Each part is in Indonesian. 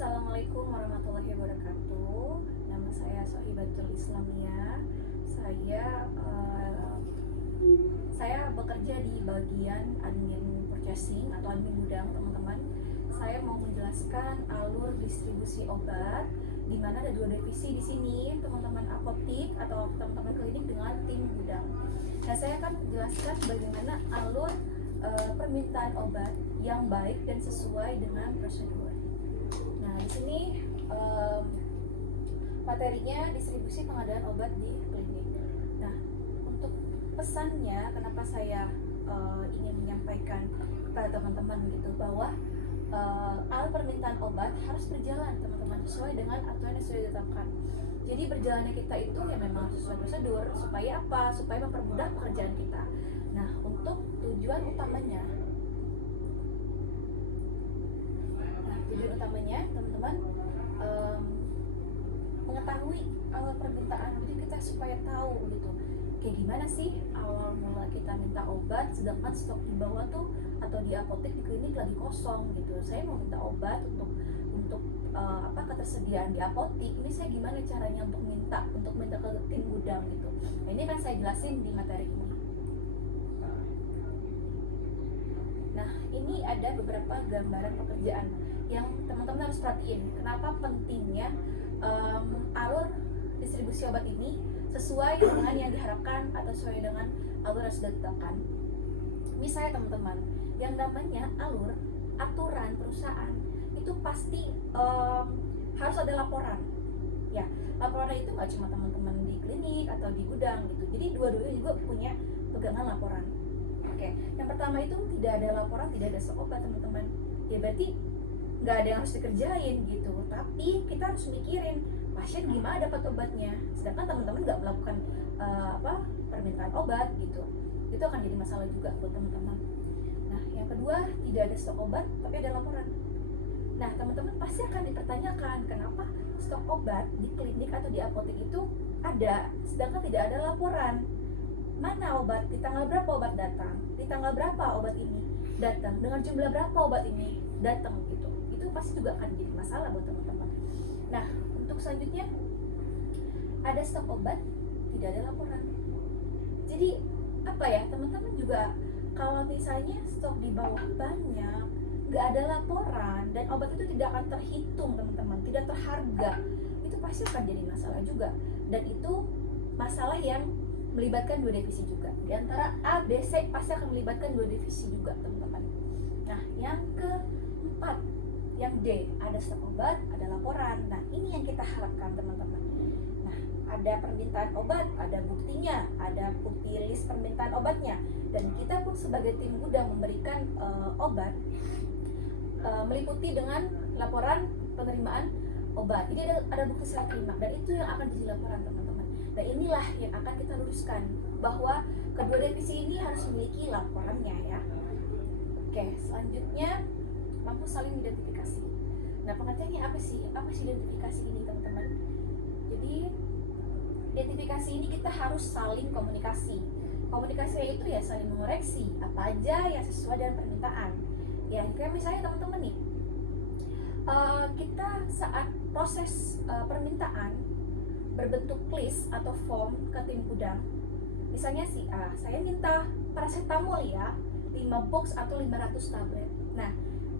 Assalamualaikum warahmatullahi wabarakatuh. Nama saya Sohibatul Islamiyah. Saya bekerja di bagian admin purchasing atau admin gudang, teman-teman. Saya mau menjelaskan alur distribusi obat, di mana ada dua divisi di sini, teman-teman apotik atau teman-teman klinik dengan tim gudang. Nah, saya akan menjelaskan bagaimana alur permintaan obat yang baik dan sesuai dengan prosedur. Nah, di sini materinya distribusi pengadaan obat di klinik. Nah, untuk pesannya, kenapa saya ingin menyampaikan kepada teman-teman gitu bahwa alur permintaan obat harus berjalan, teman-teman, sesuai dengan aturan yang sudah ditetapkan. Jadi berjalannya kita itu ya memang sesuai prosedur. Supaya apa? Supaya mempermudah pekerjaan kita. Nah, untuk tujuan utamanya, teman-teman, mengetahui awal permintaan. Jadi kita supaya tahu gitu, kayak gimana sih awal mula kita minta obat, sedangkan stok di bawah tuh atau di apotek di klinik lagi kosong gitu. Saya mau minta obat untuk ketersediaan di apotek. Ini saya gimana caranya untuk minta ke tim gudang gitu. Nah, ini kan saya jelasin di materi ini. Nah, ini ada beberapa gambaran pekerjaan yang teman-teman harus perhatiin. Kenapa pentingnya alur distribusi obat ini sesuai dengan yang diharapkan atau sesuai dengan alur yang sudah ditetapkan. Misalnya teman-teman, yang namanya alur, aturan perusahaan itu pasti harus ada laporan. Ya, laporan itu nggak cuma teman-teman di klinik atau di gudang gitu. Jadi dua-duanya juga punya pegangan laporan. Oke, yang pertama itu tidak ada laporan, tidak ada stok obat, teman-teman. Ya berarti nggak ada yang harus dikerjain gitu. Tapi kita harus mikirin pasien gimana dapat obatnya. Sedangkan teman-teman nggak melakukan permintaan obat gitu. Itu akan jadi masalah juga buat teman-teman. Nah, yang kedua, tidak ada stok obat, tapi ada laporan. Nah, teman-teman pasti akan dipertanyakan kenapa stok obat di klinik atau di apotek itu ada, sedangkan tidak ada laporan. Mana obat, di tanggal berapa obat datang, di tanggal berapa obat ini datang, dengan jumlah berapa obat ini datang gitu. Itu pasti juga akan jadi masalah buat teman-teman. Nah, untuk selanjutnya, ada stok obat, tidak ada laporan. Jadi apa ya, teman-teman juga kalau misalnya stok di bawah banyak, nggak ada laporan, dan obat itu tidak akan terhitung, teman-teman, tidak terharga, itu pasti akan jadi masalah juga. Dan itu masalah yang melibatkan dua divisi juga. Di antara A, B, C pasti akan melibatkan dua divisi juga, teman-teman. Nah, yang keempat, yang D, ada stok obat, ada laporan. Nah, ini yang kita harapkan, teman-teman. Nah, ada permintaan obat, ada buktinya, ada bukti list permintaan obatnya, dan kita pun sebagai tim gudang memberikan obat meliputi dengan laporan penerimaan obat. Ini ada bukti serah terima, dan itu yang akan jadi laporan, teman-teman. Nah, inilah yang akan kita luruskan, bahwa kedua divisi ini harus memiliki laporannya ya. Oke, selanjutnya mampu saling identifikasi. Nah, pengertiannya apa sih? Apa sih identifikasi ini, teman-teman? Jadi identifikasi ini kita harus saling komunikasi. Komunikasinya itu ya saling mengoreksi apa aja yang sesuai dengan permintaan. Ya, kayak misalnya teman-teman nih, kita saat proses permintaan berbentuk list atau form ke tim gudang. Misalnya si A, saya minta paracetamol ya, 5 box atau 500 tablet. Nah,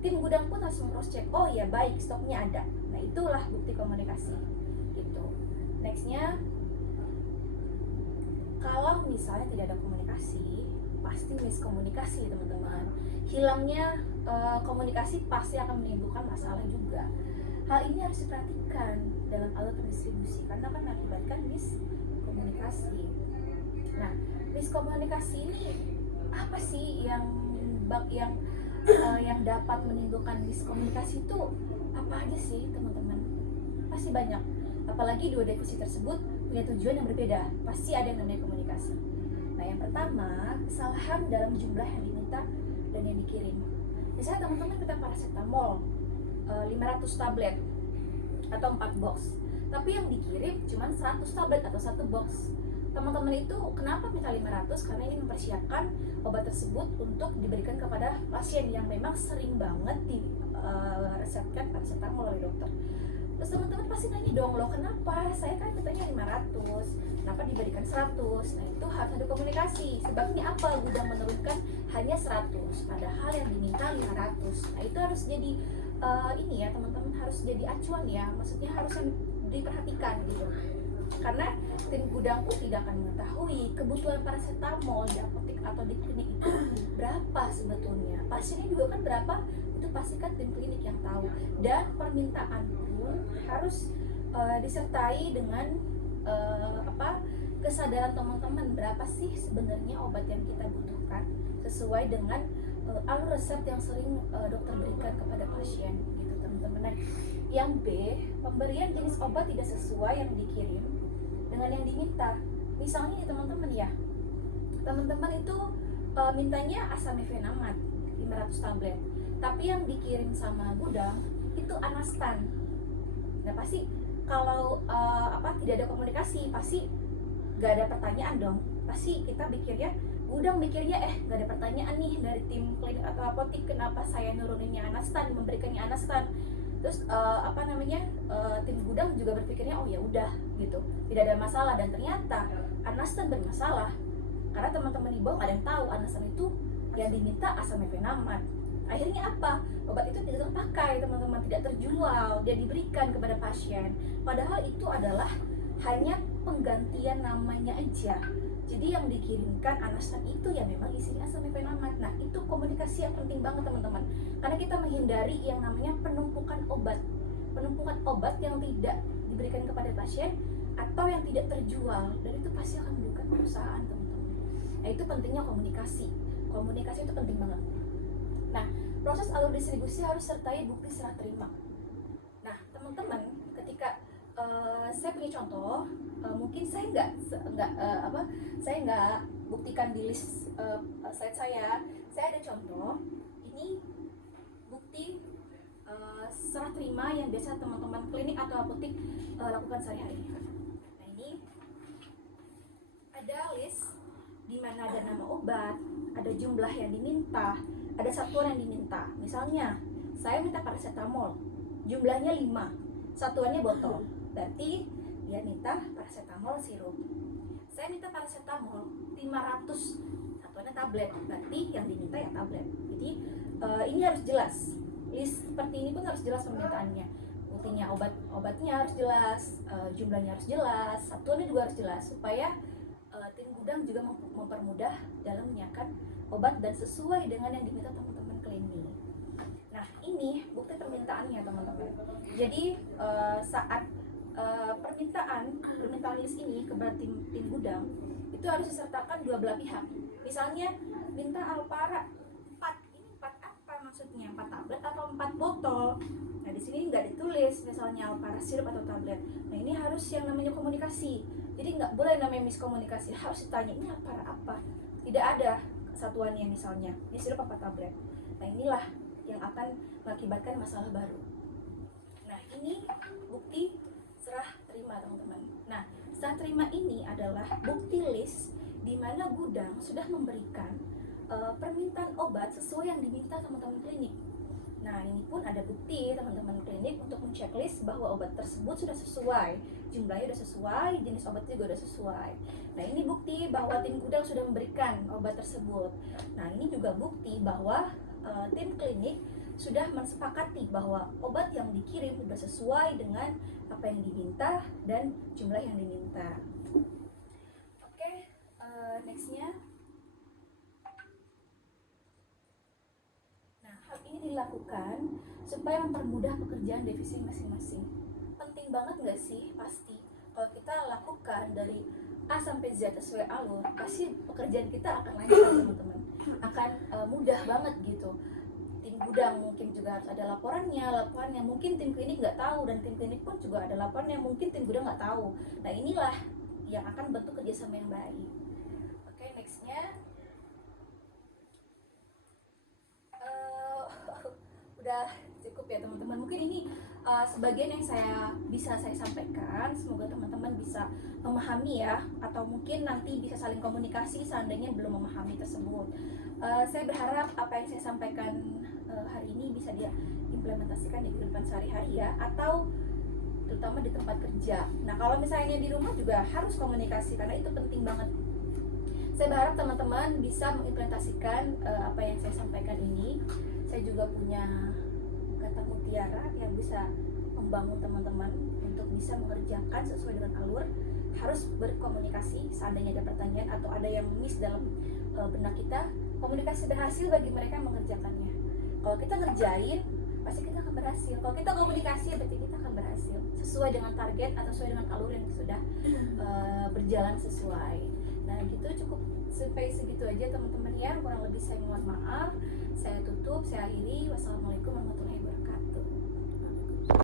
tim gudang pun harus cross check, oh ya baik, stoknya ada. Nah, itulah bukti komunikasi gitu. Nextnya, kalau misalnya tidak ada komunikasi, pasti miskomunikasi, teman-teman. Hilangnya komunikasi pasti akan menimbulkan masalah juga. Hal ini harus diperhatikan dalam alur pendistribusi karena akan mengakibatkan miskomunikasi. Nah, miskomunikasi ini apa sih yang dapat menimbulkan miskomunikasi itu? Apa aja sih, teman-teman? Pasti banyak. Apalagi dua divisi tersebut punya tujuan yang berbeda. Pasti ada yang namanya komunikasi. Nah, yang pertama, kesalahan dalam jumlah yang diminta dan yang dikirim. Misalnya teman-teman minta paracetamol 500 tablet atau 4 box, tapi yang dikirim cuma 100 tablet atau 1 box. Teman-teman itu kenapa minta 500? Karena ini mempersiapkan obat tersebut untuk diberikan kepada pasien yang memang sering banget diresepkan paracetamol oleh dokter. Terus teman-teman pasti nanya dong, loh kenapa? Saya kan katanya 500, kenapa diberikan 100? Nah itu harus ada komunikasi. Sebabnya apa gudang menurunkan hanya 100, padahal yang diminta 500. Nah itu harus jadi ini ya teman-teman, harus jadi acuan ya. Maksudnya harus diperhatikan gitu. Karena tim gudang pun tidak akan mengetahui kebutuhan paracetamol di apotek atau di klinik itu berapa sebetulnya. Pasiennya juga kan berapa, itu pasti kan tim klinik yang tahu. Dan permintaan pun harus disertai dengan kesadaran teman-teman berapa sih sebenarnya obat yang kita butuhkan sesuai dengan alur resep yang sering dokter berikan kepada pasien gitu teman-teman. Nah, yang B, pemberian jenis obat tidak sesuai yang dikirim dengan yang diminta. Misalnya nih teman-teman ya, teman-teman itu mintanya asamifenamat 500 tablet, tapi yang dikirim sama gudang itu Anastan. Nah pasti kalau tidak ada komunikasi, pasti gak ada pertanyaan dong. Pasti kita mikirnya, gudang mikirnya gak ada pertanyaan nih dari tim klinik atau apotek, kenapa saya nuruninnya Anastan, memberikannya Anastan. Terus tim gudang juga berpikirnya oh ya udah gitu, tidak ada masalah. Dan ternyata Anastan bermasalah karena teman-teman di bawah ada yang tahu Anastan itu yang diminta asamifenamat. Akhirnya apa? Obat itu tidak terpakai teman-teman, tidak terjual, dia diberikan kepada pasien. Padahal itu adalah hanya penggantian namanya aja. Jadi yang dikirimkan Anastan itu ya memang isinya asamifenamat. Nah itu komunikasi yang penting banget teman-teman, karena kita menghindari yang namanya penumpukan obat yang tidak diberikan kepada pasien atau yang tidak terjual, dan itu pasti akan merugikan perusahaan teman-teman. Nah itu pentingnya komunikasi itu penting banget. Nah proses alur distribusi harus sertai bukti serah terima. Nah teman-teman, ketika saya punya contoh, mungkin saya nggak buktikan di list slide saya ada contoh. Ini bukti serah terima yang biasa teman-teman klinik atau apotek lakukan sehari-hari. Nah ini ada list di mana ada nama obat, ada jumlah yang diminta, ada satuan yang diminta. Misalnya saya minta paracetamol, jumlahnya 5, satuannya botol, berarti dia minta paracetamol sirup. Saya minta paracetamol 500, satuannya tablet, berarti yang diminta ya tablet. Jadi ini harus jelas, list seperti ini pun harus jelas permintaannya. Buktinya obatnya harus jelas, jumlahnya harus jelas, satuannya juga harus jelas, supaya tim gudang juga mempermudah dalam menyiapkan obat dan sesuai dengan yang diminta teman-teman klinik. Nah ini bukti permintaannya teman-teman. Jadi saat permintaan list ini kepada tim gudang itu harus disertakan dua belah pihak. Misalnya minta Alpara 4, ini 4 apa maksudnya? 4 tablet atau 4 botol? Nah di sini nggak ditulis misalnya Alpara sirup atau tablet. Nah ini harus yang namanya komunikasi. Jadi nggak boleh namanya miskomunikasi, harus ditanya ini Alpara apa. Tidak ada satuannya misalnya, ini sirup apa tablet. Nah inilah yang akan mengakibatkan masalah baru. Nah ini bukti serah terima teman-teman. Nah serah terima ini adalah bukti list di mana gudang sudah memberikan permintaan obat sesuai yang diminta teman-teman klinik. Nah ini pun ada bukti teman-teman klinik untuk menceklis bahwa obat tersebut sudah sesuai, jumlahnya sudah sesuai, jenis obatnya juga sudah sesuai. Nah ini bukti bahwa tim gudang sudah memberikan obat tersebut. Nah ini juga bukti bahwa tim klinik sudah mensepakati bahwa obat yang dikirim sudah sesuai dengan apa yang diminta dan jumlah yang diminta. Oke, nextnya. Nah hal ini dilakukan supaya mempermudah pekerjaan divisi masing-masing. Penting banget nggak sih? Pasti. Kalau kita lakukan dari A sampai Z sesuai alur, pasti pekerjaan kita akan lancar teman-teman. Akan mudah banget gitu. Tim gudang mungkin juga harus ada laporannya mungkin tim klinik nggak tahu, dan tim klinik pun juga ada laporannya mungkin tim gudang nggak tahu. Nah inilah yang akan bentuk kerjasama yang baik. Oke, nextnya udah cukup ya teman-teman. Mungkin ini sebagian yang bisa saya sampaikan. Semoga teman-teman bisa memahami ya, atau mungkin nanti bisa saling komunikasi seandainya belum memahami tersebut. Saya berharap apa yang saya sampaikan hari ini bisa dia implementasikan di kehidupan sehari-hari ya, atau terutama di tempat kerja. Nah, kalau misalnya di rumah juga harus komunikasi karena itu penting banget. Saya berharap teman-teman bisa mengimplementasikan apa yang saya sampaikan ini. Saya juga punya kata mutiara yang bisa membangun teman-teman untuk bisa mengerjakan sesuai dengan alur. Harus berkomunikasi seandainya ada pertanyaan atau ada yang miss dalam benak kita. Komunikasi berhasil bagi mereka yang mengerjakannya. Kalau kita ngerjain, pasti kita akan berhasil. Kalau kita komunikasi, berarti kita akan berhasil sesuai dengan target atau sesuai dengan alur yang sudah berjalan sesuai. Nah, gitu cukup sampai segitu aja teman-teman ya. Kurang lebih saya mohon maaf. Saya tutup, saya akhiri. Wassalamualaikum warahmatullahi wabarakatuh.